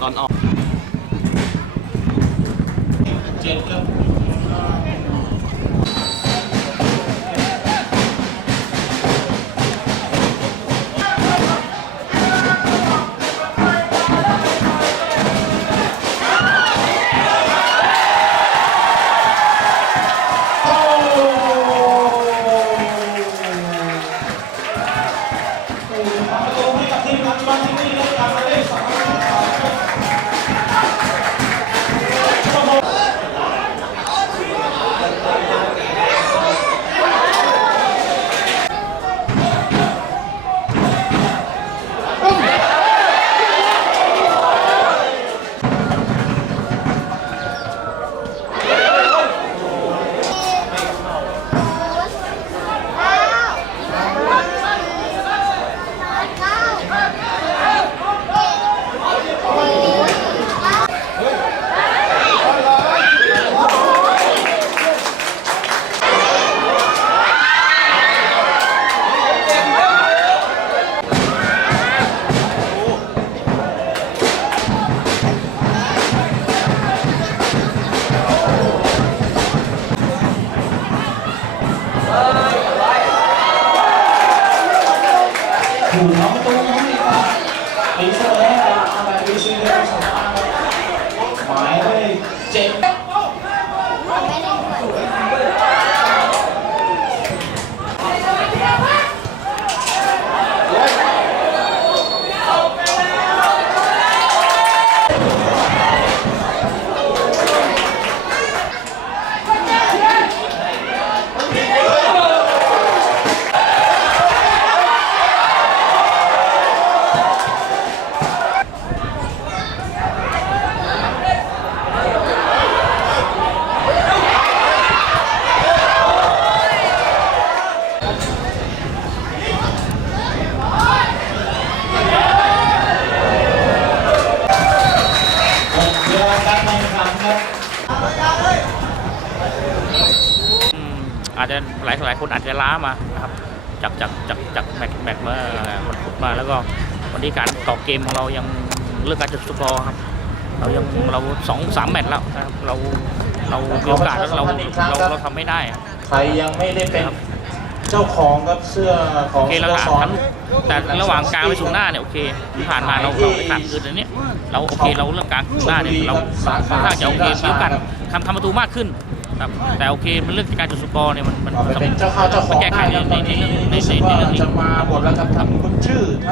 ตอนออกเจ็ดครับ ถูกน้องตัวน้องอีกครับปีเสมอให้กับอามาดิชิเดอร์สองครั้งครับหมายเลขเจ็ด หมดเวลาการแข่งขันครับ อืมอาจจะหลายหลายคนอาจจะล้ามานะครับจากจากจากจากแมตช์แมตช์เมื่อวันพุธมาแล้วก็วันนี้การต่อเกมของเรายังเลือกการจุดสกอร์ครับเรายังเราสองสามแมตช์แล้วนะครับเราเรามีโอกาสแล้วเราเราเราทำไม่ได้ครับใครยังไม่ได้เป็น เจ้าของครับเสื้อขอโองเคเราสหาโมสรทั้งแต่ระหว่างกลางไปสู่หน้าเนี่ยโอเคที่ผ่านมาเราเราไปขาดคืนอันเนี้ยเราโอเคเราเรื่องกลางสู่หน้าเนี่ยเราค่อนข้างจะโอเคมีโอกาสทำทำประตูมากขึ้นครับแต่โอเคมันเรื่องการจุดสกอร์เนี่ยมันมันก็ไปเป็นเจ้าข้าวเจ้าของแก้ไขได้ในครับตอนในนี้ในในรู้สึกในว่าเรื่องนี้ จะมาหมดแล้วครับทำคุณชื่อ